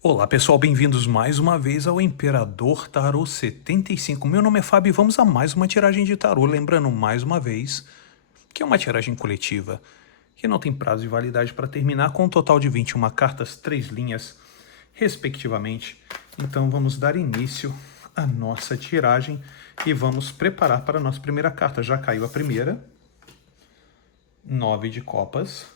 Olá pessoal, bem-vindos mais uma vez ao Imperador Tarô 75. Meu nome é Fábio e vamos a mais uma tiragem de tarô. Lembrando mais uma vez que é uma tiragem coletiva, que não tem prazo de validade para terminar, com um total de 21 cartas, 3 linhas, respectivamente. Então vamos dar início à nossa tiragem e vamos preparar para a nossa primeira carta. Já caiu a primeira, 9 de copas.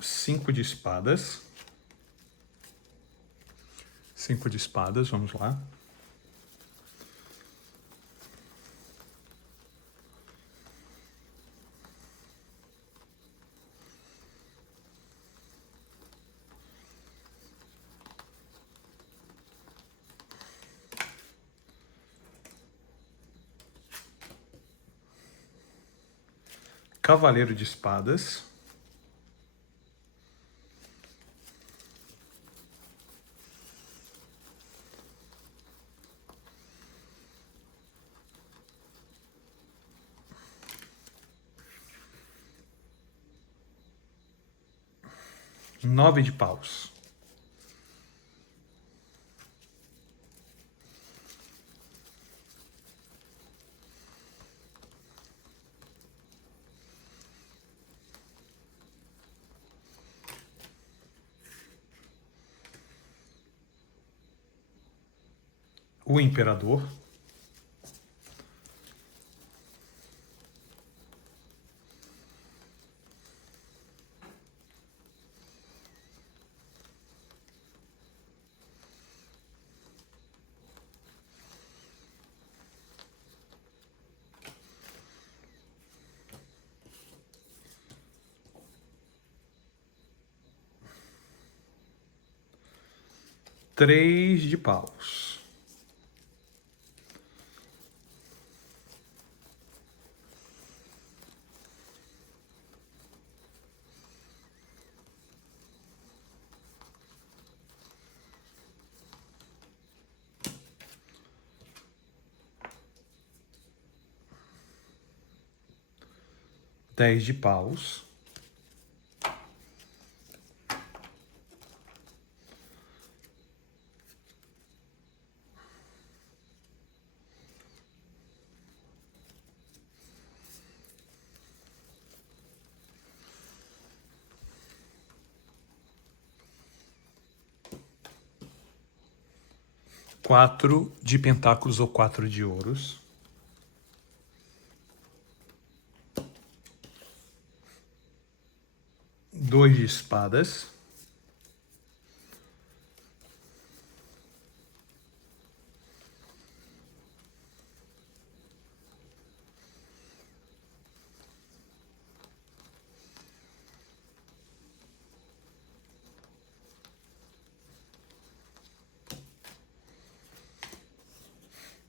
Cinco de espadas. 5 de espadas, vamos lá. Cavaleiro de espadas. Nove de paus. O imperador. Três de paus. Dez de paus. Quatro de pentáculos ou quatro de ouros. Dois de espadas.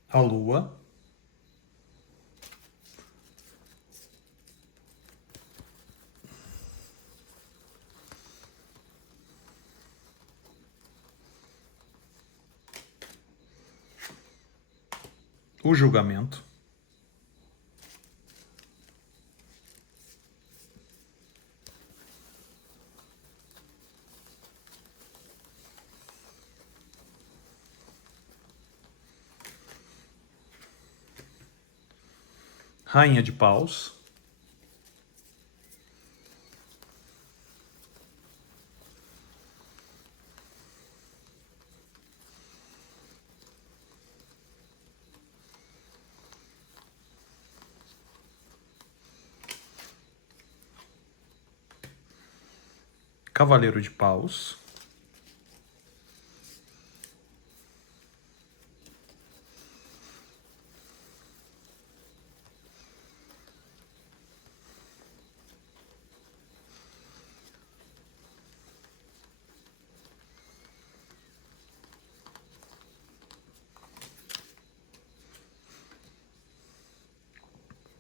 A lua. O julgamento. Rainha de paus. Cavaleiro de paus.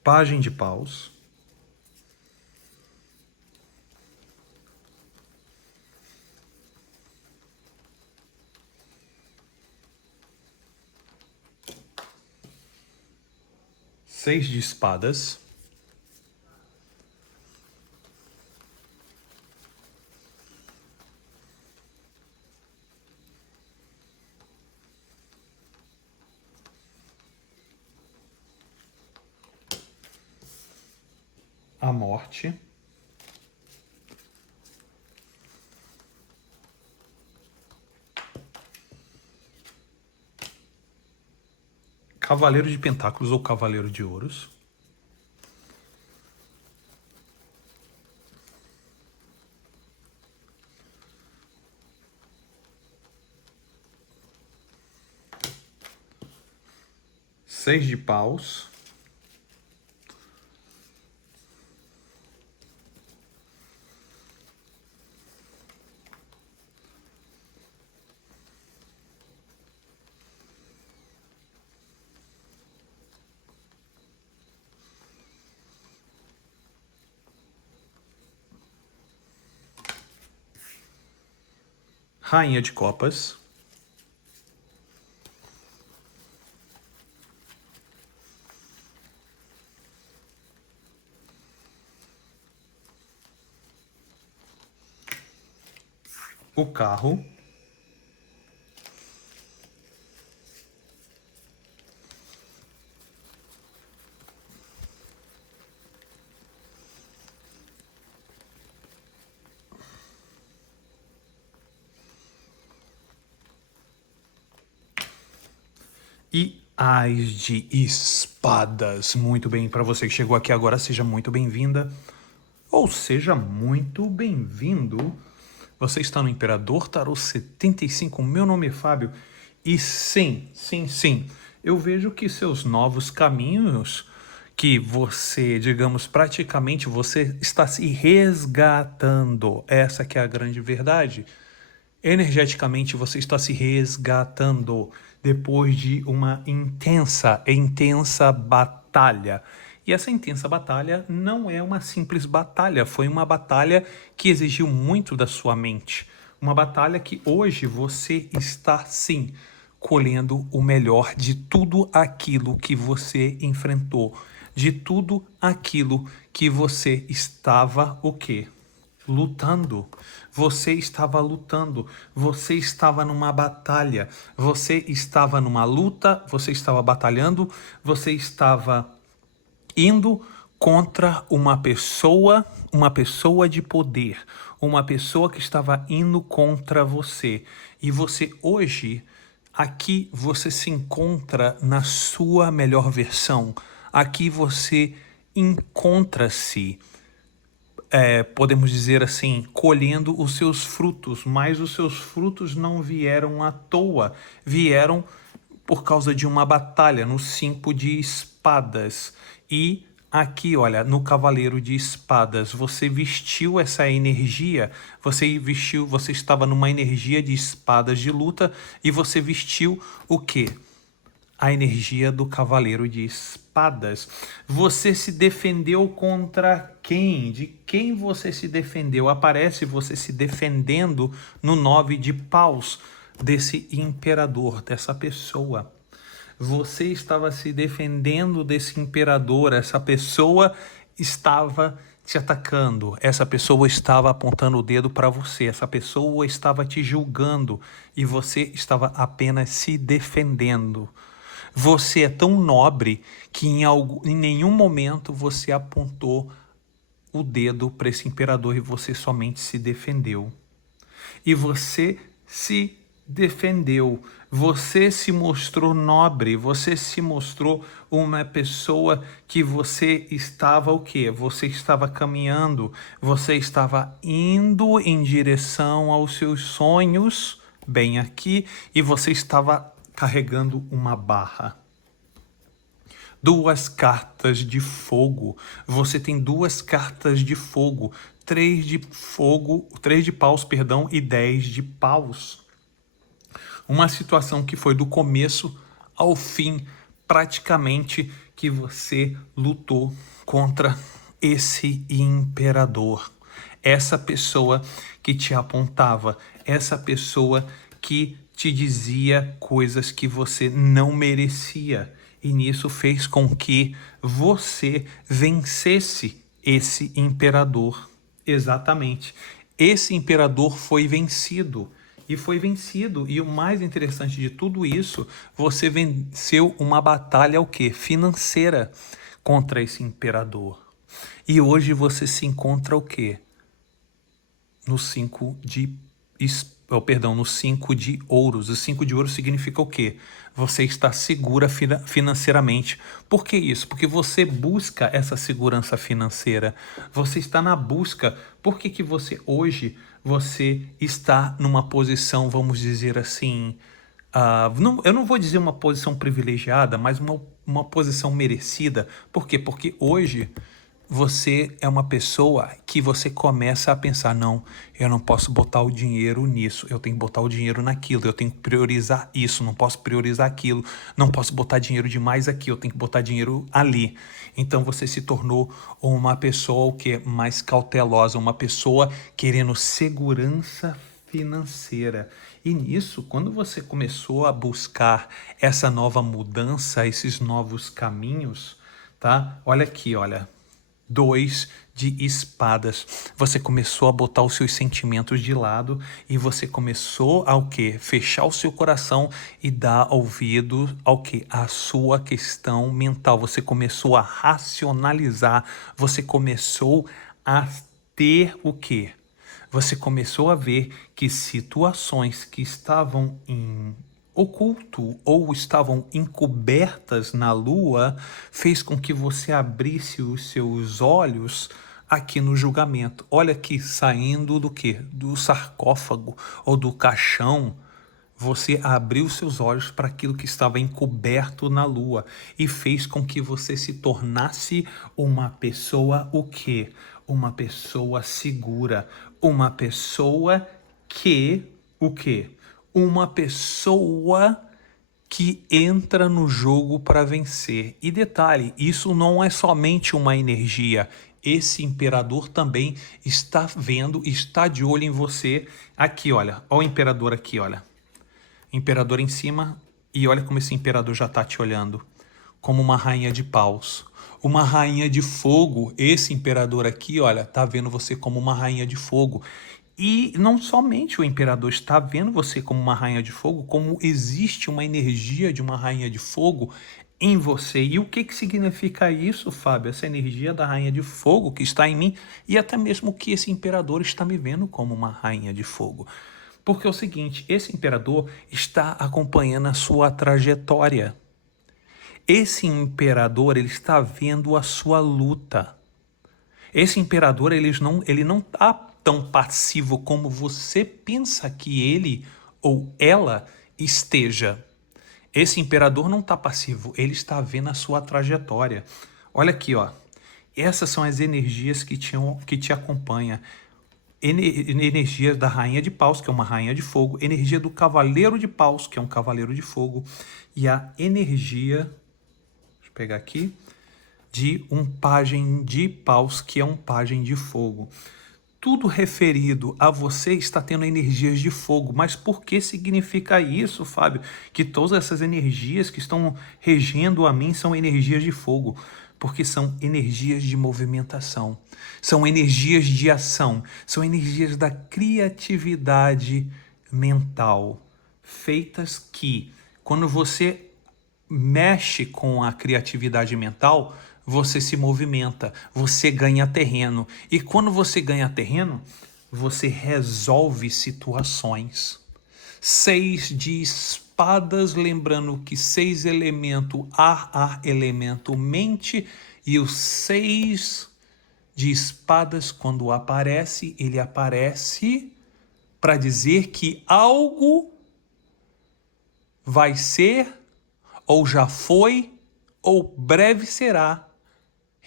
Pajem de paus. 6 de espadas. A morte. Cavaleiro de Pentáculos ou Cavaleiro de Ouros. Seis de Paus. Rainha de Copas. O Carro. E Ás de Espadas. Muito bem, para você que chegou aqui agora, seja muito bem-vinda. Ou seja muito bem-vindo. Você está no Imperador Tarô 75. Meu nome é Fábio. E sim, eu vejo que seus novos caminhos, que você, digamos, praticamente você está se resgatando. Essa que é a grande verdade. Energeticamente você está se resgatando depois de uma intensa batalha. E essa intensa batalha não é uma simples batalha, foi uma batalha que exigiu muito da sua mente. Uma batalha que hoje você está, sim, colhendo o melhor de tudo aquilo que você enfrentou, de tudo aquilo que você estava, o quê? Lutando. Você estava lutando, você estava numa batalha, você estava numa luta, você estava batalhando, você estava indo contra uma pessoa de poder, uma pessoa que estava indo contra você. E você hoje, aqui você se encontra na sua melhor versão. Aqui você encontra-se, podemos dizer assim, colhendo os seus frutos, mas os seus frutos não vieram à toa, vieram por causa de uma batalha no 5 de espadas. E aqui, olha, no Cavaleiro de Espadas, você vestiu essa energia, você estava numa energia de espadas de luta e você vestiu o quê? A energia do Cavaleiro de Espadas. Você se defendeu contra quem? De quem você se defendeu? Aparece você se defendendo no 9 de Paus, desse imperador, dessa pessoa. Você estava se defendendo desse imperador, essa pessoa estava te atacando, essa pessoa estava apontando o dedo para você, essa pessoa estava te julgando e você estava apenas se defendendo. Você é tão nobre que em nenhum momento você apontou o dedo para esse imperador e você somente se defendeu. E você se defendeu, você se mostrou nobre, você se mostrou uma pessoa que você estava o quê? Você estava caminhando, você estava indo em direção aos seus sonhos, bem aqui, e você estava carregando uma barra. Duas cartas de fogo. Você tem duas cartas de fogo. 3 de fogo, 3 de paus, perdão, e 10 de paus. Uma situação que foi do começo ao fim, praticamente, que você lutou contra esse imperador. Essa pessoa que te apontava, essa pessoa que te dizia coisas que você não merecia. E nisso fez com que você vencesse esse imperador. Exatamente. Esse imperador foi vencido. E foi vencido. E o mais interessante de tudo isso, você venceu uma batalha o quê? Financeira contra esse imperador. E hoje você se encontra o quê? No 5 de no 5 de ouros. O 5 de ouros significa o quê? Você está segura financeiramente. Por que isso? Porque você busca essa segurança financeira. Você está na busca. Por que você hoje está numa posição, vamos dizer assim, eu não vou dizer uma posição privilegiada, mas uma posição merecida. Por quê? Porque hoje você é uma pessoa que você começa a pensar, não, eu não posso botar o dinheiro nisso, eu tenho que botar o dinheiro naquilo, eu tenho que priorizar isso, não posso priorizar aquilo, não posso botar dinheiro demais aqui, eu tenho que botar dinheiro ali. Então você se tornou uma pessoa o quê? Mais cautelosa, uma pessoa querendo segurança financeira. E nisso, quando você começou a buscar essa nova mudança, esses novos caminhos, tá? Olha aqui, olha. 2 de espadas. Você começou a botar os seus sentimentos de lado e você começou ao quê? Fechar o seu coração e dar ouvido ao quê? A sua questão mental. Você começou a racionalizar. Você começou a ter o quê? Você começou a ver que situações que estavam em oculto ou estavam encobertas na lua fez com que você abrisse os seus olhos aqui no julgamento. Olha aqui, saindo do quê? Do sarcófago ou do caixão. Você abriu seus olhos para aquilo que estava encoberto na lua e fez com que você se tornasse uma pessoa o quê? Uma pessoa segura, uma pessoa que o quê? Uma pessoa que entra no jogo para vencer. E detalhe, isso não é somente uma energia. Esse imperador também está vendo, está de olho em você. Aqui, olha, olha o imperador aqui, olha. Imperador em cima, e olha como esse imperador já está te olhando, como uma rainha de paus. Uma rainha de fogo, esse imperador aqui, olha, tá vendo você como uma rainha de fogo. E não somente o imperador está vendo você como uma rainha de fogo, como existe uma energia de uma rainha de fogo em você. E o que significa isso, Fábio? Essa energia da rainha de fogo que está em mim e até mesmo que esse imperador está me vendo como uma rainha de fogo. Porque é o seguinte, esse imperador está acompanhando a sua trajetória. Esse imperador, ele está vendo a sua luta. Esse imperador, ele não está tão passivo como você pensa que ele ou ela esteja. Esse imperador não está passivo, ele está vendo a sua trajetória. Olha aqui, ó. Essas são as energias que te acompanham. Energia da rainha de paus, que é uma rainha de fogo, energia do cavaleiro de paus, que é um cavaleiro de fogo, e a energia, deixa eu pegar aqui, de um pajem de paus, que é um pajem de fogo. Tudo referido a você está tendo energias de fogo. Mas por que significa isso, Fábio? Que todas essas energias que estão regendo a mim são energias de fogo. Porque são energias de movimentação. São energias de ação. São energias da criatividade mental. Feitas que, quando você mexe com a criatividade mental, você se movimenta, você ganha terreno. E quando você ganha terreno, você resolve situações. 6 de espadas, lembrando que 6 elemento ar, elemento mente, e o 6 de espadas, quando aparece, ele aparece para dizer que algo vai ser, ou já foi, ou breve será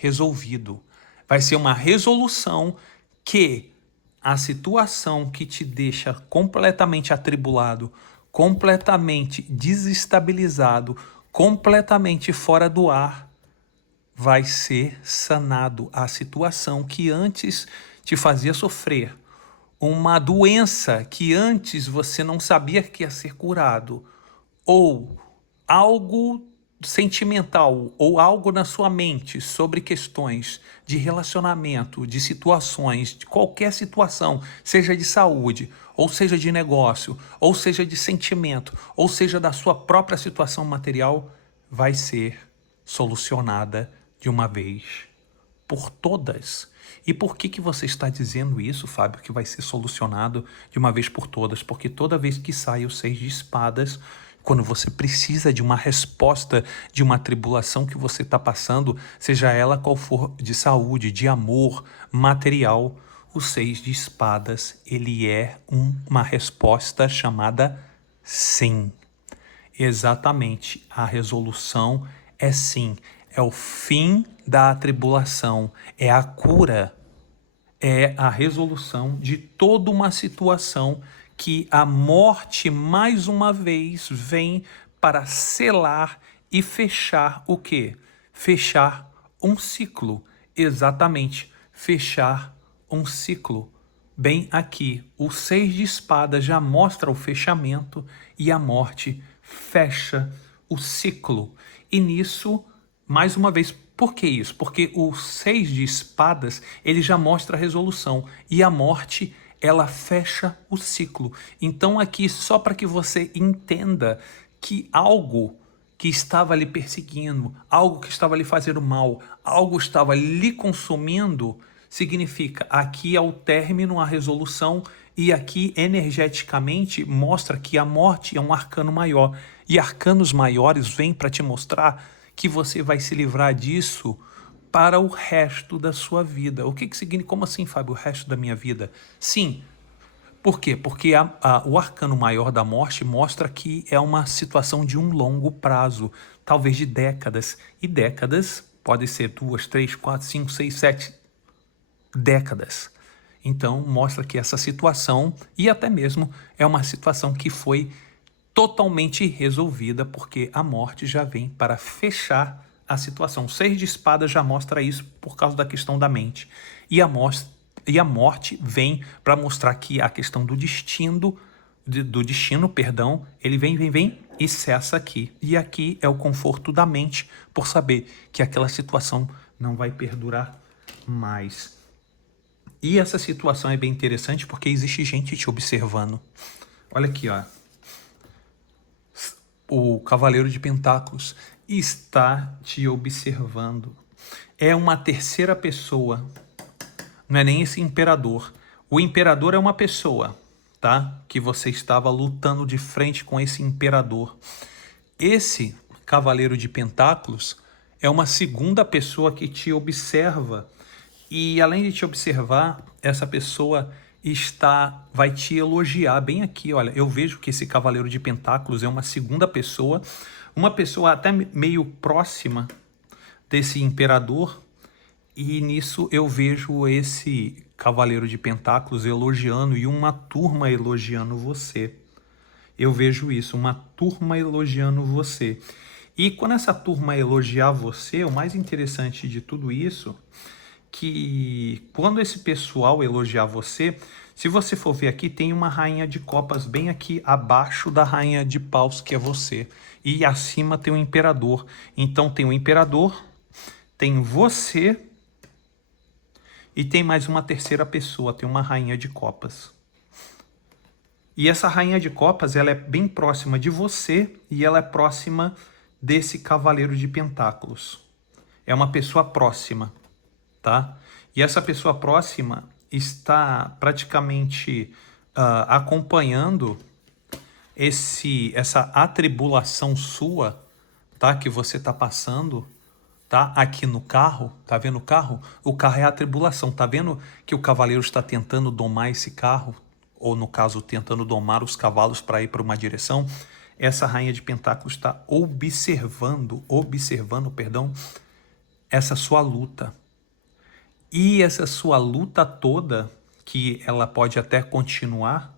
resolvido. Vai ser uma resolução que a situação que te deixa completamente atribulado, completamente desestabilizado, completamente fora do ar, vai ser sanado. A situação que antes te fazia sofrer, uma doença que antes você não sabia que ia ser curado, ou algo sentimental ou algo na sua mente sobre questões de relacionamento, de situações, de qualquer situação, seja de saúde, ou seja de negócio, ou seja de sentimento, ou seja da sua própria situação material, vai ser solucionada de uma vez por todas. E por que você está dizendo isso, Fábio, que vai ser solucionado de uma vez por todas? Porque toda vez que sai o 6 de espadas, quando você precisa de uma resposta de uma tribulação que você está passando, seja ela qual for, de saúde, de amor, material, o 6 de espadas, ele é uma resposta chamada sim. Exatamente, a resolução é sim, é o fim da tribulação, é a cura, é a resolução de toda uma situação que a morte, mais uma vez, vem para selar e fechar o quê? Fechar um ciclo, exatamente, fechar um ciclo. Bem aqui, o 6 de espadas já mostra o fechamento e a morte fecha o ciclo. E nisso, mais uma vez, por que isso? Porque o 6 de espadas, ele já mostra a resolução e a morte, ela fecha o ciclo. Então aqui, só para que você entenda que algo que estava lhe perseguindo, algo que estava lhe fazendo mal, algo estava lhe consumindo, significa aqui é o término, a resolução, e aqui energeticamente mostra que a morte é um arcano maior. E arcanos maiores vêm para te mostrar que você vai se livrar disso para o resto da sua vida. O que significa? Como assim, Fábio, o resto da minha vida? Sim. Por quê? Porque o arcano maior da morte mostra que é uma situação de um longo prazo, talvez de décadas. E décadas pode ser 2, 3, 4, 5, 6, 7 décadas. Então, mostra que essa situação, e até mesmo é uma situação que foi totalmente resolvida, porque a morte já vem para fechar a situação. O 6 de espadas já mostra isso por causa da questão da mente. E a morte vem para mostrar que a questão do destino, ele vem e cessa aqui. E aqui é o conforto da mente por saber que aquela situação não vai perdurar mais. E essa situação é bem interessante porque existe gente te observando. Olha aqui, ó. O Cavaleiro de Pentáculos está te observando. É uma terceira pessoa. Não é nem esse imperador. O imperador é uma pessoa, tá? Que você estava lutando de frente com esse imperador. Esse Cavaleiro de Pentáculos é uma segunda pessoa que te observa. E além de te observar, essa pessoa vai te elogiar bem aqui. Olha, eu vejo que esse Cavaleiro de Pentáculos é uma segunda pessoa, uma pessoa até meio próxima desse imperador, e nisso eu vejo esse Cavaleiro de Pentáculos elogiando e uma turma elogiando você. Eu vejo isso, uma turma elogiando você. E quando essa turma elogiar você, o mais interessante de tudo isso, que quando esse pessoal elogiar você, se você for ver aqui, tem uma rainha de copas bem aqui abaixo da rainha de paus, que é você. E acima tem o imperador. Então tem o imperador, tem você e tem mais uma terceira pessoa, tem uma rainha de copas. E essa rainha de copas, ela é bem próxima de você e ela é próxima desse cavaleiro de pentáculos. É uma pessoa próxima, tá? E essa pessoa próxima está praticamente acompanhando essa atribulação sua, tá? Que você está passando, tá? Aqui no carro, tá vendo o carro? O carro é a tribulação, tá vendo que o cavaleiro está tentando domar esse carro? Ou no caso, tentando domar os cavalos para ir para uma direção? Essa rainha de pentáculos está observando, essa sua luta. E essa sua luta toda, que ela pode até continuar,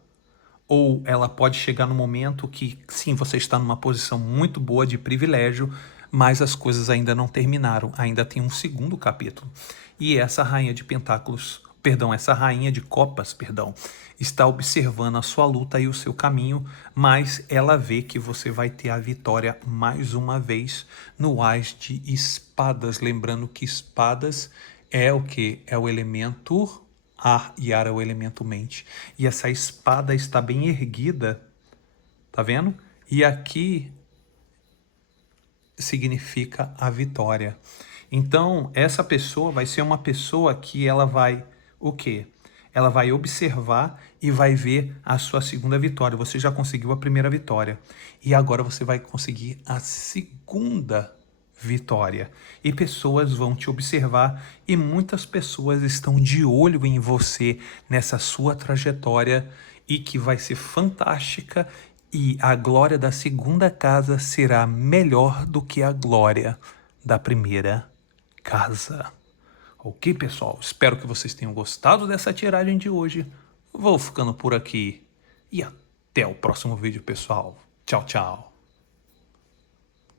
ou ela pode chegar no momento que, sim, você está numa posição muito boa de privilégio, mas as coisas ainda não terminaram, ainda tem um segundo capítulo. E essa rainha de pentáculos Perdão, essa rainha de copas, perdão, está observando a sua luta e o seu caminho, mas ela vê que você vai ter a vitória mais uma vez no Ás de Espadas. Lembrando que espadas é o que? É o elemento ar e ar é o elemento mente. E essa espada está bem erguida, tá vendo? E aqui significa a vitória. Então, essa pessoa vai ser uma pessoa que ela vai, o quê? Ela vai observar e vai ver a sua segunda vitória. Você já conseguiu a primeira vitória. E agora você vai conseguir a segunda vitória. E pessoas vão te observar e muitas pessoas estão de olho em você nessa sua trajetória e que vai ser fantástica e a glória da segunda casa será melhor do que a glória da primeira casa. Ok, pessoal? Espero que vocês tenham gostado dessa tiragem de hoje. Vou ficando por aqui e até o próximo vídeo, pessoal. Tchau, tchau.